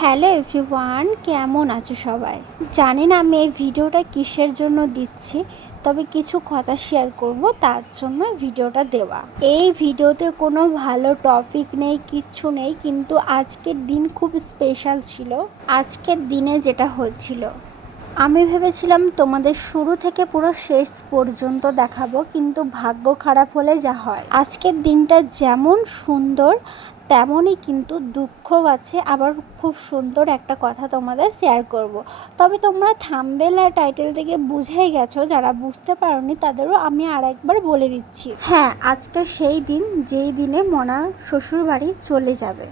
Hello everyone, কেমন আছো সবাই? জানি না আমি এই ভিডিওটা কিসের জন্য দিচ্ছি, তবে কিছু কথা শেয়ার করব, তার জন্য ভিডিওটা দেওয়া। এই ভিডিওতে কোনো ভালো টপিক নেই, কিচ্ছু নেই, কিন্তু আজকের দিন খুব স্পেশাল ছিল। আজকের দিনে যেটা হচ্ছিল, আমি ভেবেছিলাম তোমাদের শুরু থেকে পুরো শেষ পর্যন্ত দেখাবো, কিন্তু ভাগ্য খারাপ হলে যা হয়। আজকের দিনটা যেমন সুন্দর তেমনই কিন্তু দুঃখও আছে। আবার খুব সুন্দর একটা কথা তোমাদের শেয়ার করব। তবে তোমরা থাম্বেল আর টাইটেল থেকে বুঝেই গেছো, যারা বুঝতে পারোনি তাদেরও আমি আর একবার বলে দিচ্ছি। হ্যাঁ আজকে সেই দিন, যেই দিনে মনা শ্বশুরবাড়ি চলে যাবে।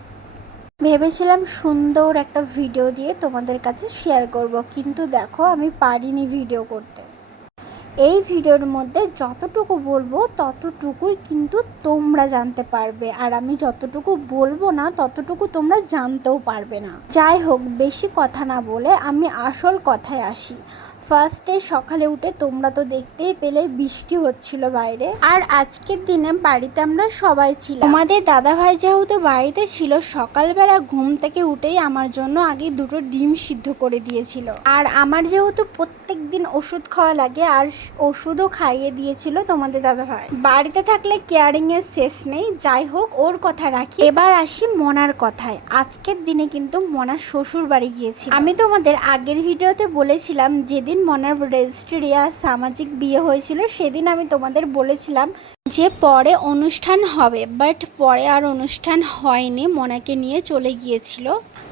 ভেবেছিলাম সুন্দর একটা ভিডিও দিয়ে তোমাদের কাছে শেয়ার করব, কিন্তু দেখো আমি পারিনি ভিডিও করতে। এই ভিডিওর মধ্যে যতটুকু বলব, ততটুকুই কিন্তু তোমরা জানতে পারবে। আর আমি যতটুকু বলব না, ততটুকু তোমরা জানতেও পারবে না। যাই হোক, বেশি কথা না বলে আমি আসল কথায় আসি। ফার্স্টে সকালে উঠে তোমরা তো দেখতেই পেলে বৃষ্টি হচ্ছিল বাইরে। আর আজকের দিনে বাড়িতে আমরা সবাই ছিলাম। আমাদের দাদা ভাই যেহেতু বাড়িতে ছিল সকালবেলা ঘুম থেকে উঠেই আমার জন্য আগে দুটো ডিম সিদ্ধ করে দিয়েছিল। আর আমার যেহেতু প্রত্যেক দিন ওষুধ খাওয়া লাগে আর ওষুধও খাইয়ে দিয়েছিল তোমাদের দাদা ভাই বাড়িতে থাকলে কেয়ারিং এর শেষ নেই যাই হোক ওর কথা রাখি। এবার আসি মনার কথায়। আজকের দিনে কিন্তু মনার শ্বশুর বাড়ি গিয়েছি আমি তোমাদের আগের ভিডিওতে বলেছিলাম যেদিন মনার রেজিস্ট্রিয়া সামাজিক বিয়ে হয়েছিল সেদিন আমি তোমাদের বলেছিলাম যে পরে অনুষ্ঠান হবে বাট পরে আর অনুষ্ঠান হয়নি মনাকে নিয়ে চলে গিয়েছিল।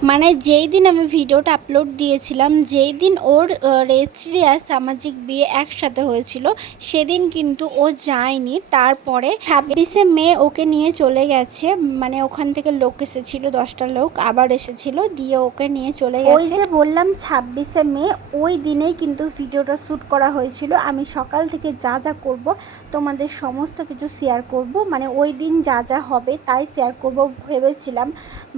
মানে যেই দিন আমি ভিডিওটা আপলোড দিয়েছিলাম যেই দিন ওর রেজিস্ট্রিয়া সামাজিক বিয়ে একসাথে হয়েছিল সেদিন কিন্তু ও যায়নি। তারপরে ছাব্বিশে মে ওকে নিয়ে চলে গেছে মানে ওখান থেকে লোক এসেছিল দশটা লোক আবার এসেছিল দিয়ে ওকে নিয়ে চলে গেছে। ওই যে বললাম ছাব্বিশে মে ওই দিনেই কিন্তু ভিডিওটা শ্যুট করা হয়েছিল। আমি সকাল থেকে যা যা করব তোমাদের সমস্ত কিছু শেয়ার করব। মানে ওই দিন যা যা হবে তাই শেয়ার করব ভেবেছিলাম।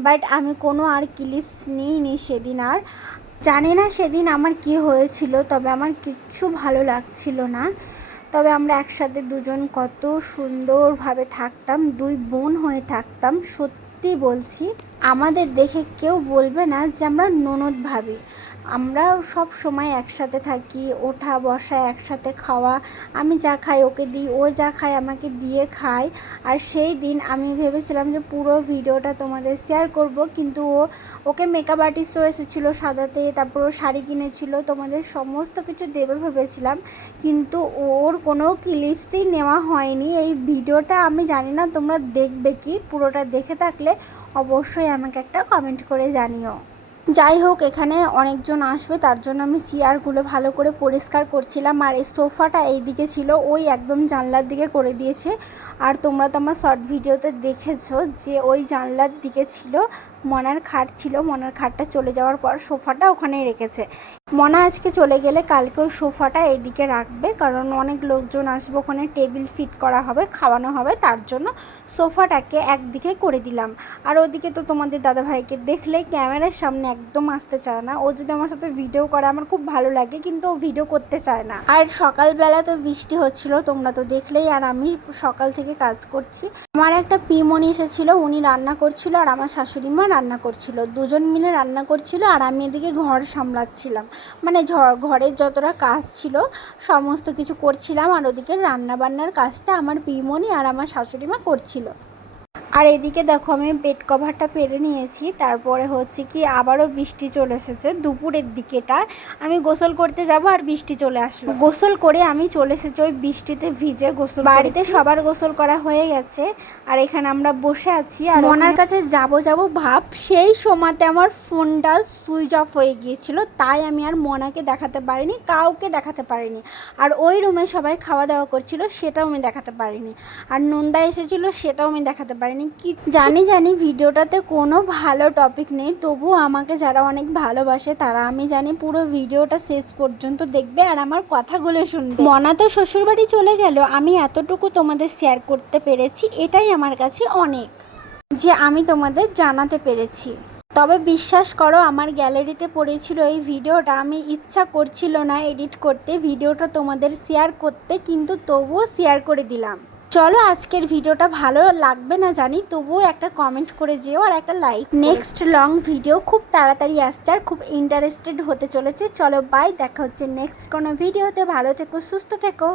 বাট আমি কোনো আর ক্লিপস নিইনি সেদিন আর। জানি না সেদিন আমার কি হয়েছিল, তবে আমার কিচ্ছু ভালো লাগছিল না। তবে আমরা একসাথে দুজন কত সুন্দরভাবে থাকতাম, দুই বোন হয়ে থাকতাম, সত্যি বলছি। আমাদের দেখে কেউ বলবে না যে আমরা ননদ ভাবি। আমরা সব সময় একসাথে থাকি, ওঠা, বসা, একসাথে খাওয়া। আমি যা খাই ওকে দিই, ও যা খায় আমাকে দিয়ে খায়। আর সেই দিন আমি ভেবেছিলাম যে পুরো ভিডিওটা তোমাদের শেয়ার করব, কিন্তু ও, ওকে মেকআপ আর্টিস্টও এসেছিল সাজাতে, তারপর ও শাড়ি কিনেছিল, তোমাদের সমস্ত কিছু দেবে ভেবেছিলাম। কিন্তু ওর কোনো ক্লিপসই নেওয়া হয়নি। এই ভিডিওটা আমি জানি না, তোমরা দেখবে কি? পুরোটা দেখে থাকলে অবশ্যই আমাকে একটা কমেন্ট করে জানিও। যাই হোক, এখানে অনেকজন আসবে, তার জন্য আমি চেয়ারগুলো ভালো করে পরিষ্কার করছিলাম। আর এই সোফাটা এই দিকে ছিল, ওই একদম জানলার দিকে করে দিয়েছে। আর তোমরা তো আমার শর্ট ভিডিওতে দেখেছ যে ওই জানলার দিকে ছিল, মনার খাট ছিল। মনার খাটটা চলে যাওয়ার পর সোফাটা ওখানেই রেখেছে। মনা আজকে চলে গেলে কালকে ওই সোফাটা এদিকে রাখবে, কারণ অনেক লোকজন আসবে, ওখানে টেবিল ফিট করা হবে, খাওয়ানো হবে, তার জন্য সোফাটাকে একদিকে করে দিলাম। আর ওদিকে তো তোমাদের দাদাভাইকে দেখলে ক্যামেরার সামনে একদম আসতে চায় না। ও যদি আমার সাথে ভিডিও করে, আমার খুব ভালো লাগে, কিন্তু ও ভিডিও করতে চায় না। আর সকালবেলা তো বৃষ্টি হচ্ছিল, তোমরা তো দেখলেই, আর আমি সকাল থেকে কাজ করছি। আমার একটা পিমনি এসেছিল, উনি রান্না করছিল, আর আমার শাশুড়ি মা রান্না করছিল। দুজন মিলে রান্না করছিল, আর আমি এদিকে ঘর সামলাচ্ছিলাম। মানে ঘরের যতটা কাজ ছিল সমস্ত কিছু করছিলাম আর ওদিকে রান্নাবান্নার কাজটা আমার পিমনি আর আমার শাশুড়ি মা করছিল। আর এদিকে দেখো আমি বেড কভারটা পেরে নিয়েছি তারপরে হচ্ছে কি আবারও বৃষ্টি চলে এসেছে দুপুরের দিকেটা। আমি গোসল করতে যাব আর বৃষ্টি চলে আসলো। গোসল করে আমি চলে এসেছি ওই বৃষ্টিতে ভিজে গোসল বাড়িতে সবার গোসল করা হয়ে গেছে আর এখানে আমরা বসে আছি আর ওনার কাছে যাব যাব ভাব সেই সময়তে আমার ফোনটা সুইচ অফ হয়ে গিয়েছিল তাই আমি আর মনাকে দেখাতে পারিনি কাউকে দেখাতে পারিনি। আর ওই রুমে সবাই খাওয়া দাওয়া করছিল সেটাও আমি দেখাতে পারিনি। আর নন্দা এসেছিল সেটাও আমি দেখাতে পারিনি। কি, জানি জানি ভিডিওটাতে কোনো ভালো টপিক নেই, তবু আমাকে যারা অনেক ভালোবাসে তারা আমি জানি পুরো ভিডিওটা শেষ পর্যন্ত দেখবে আর আমার কথাগুলো শুনবে। মনা তো শ্বশুরবাড়ি চলে গেল, আমি এতটুকু তোমাদের শেয়ার করতে পেরেছি, এটাই আমার কাছে অনেক। যে আমি তোমাদের জানাতে পেরেছি। তবে বিশ্বাস করো, আমার গ্যালারিতে পড়েছিল এই ভিডিওটা, আমি ইচ্ছা করছিল না এডিট করতে, ভিডিওটা তোমাদের শেয়ার করতে, কিন্তু তবুও শেয়ার করে দিলাম। চলো আজকের ভিডিওটা ভালো লাগবে না জানি তবুও একটা কমেন্ট করে যেও আর একটা লাইক নেক্সট লং ভিডিও খুব তাড়াতাড়ি আসছে আর খুব ইন্টারেস্টেড হতে চলেছে। চলো বাই দেখা হচ্ছে নেক্সট কোনো ভিডিওতে ভালো থেকো সুস্থ থেকো।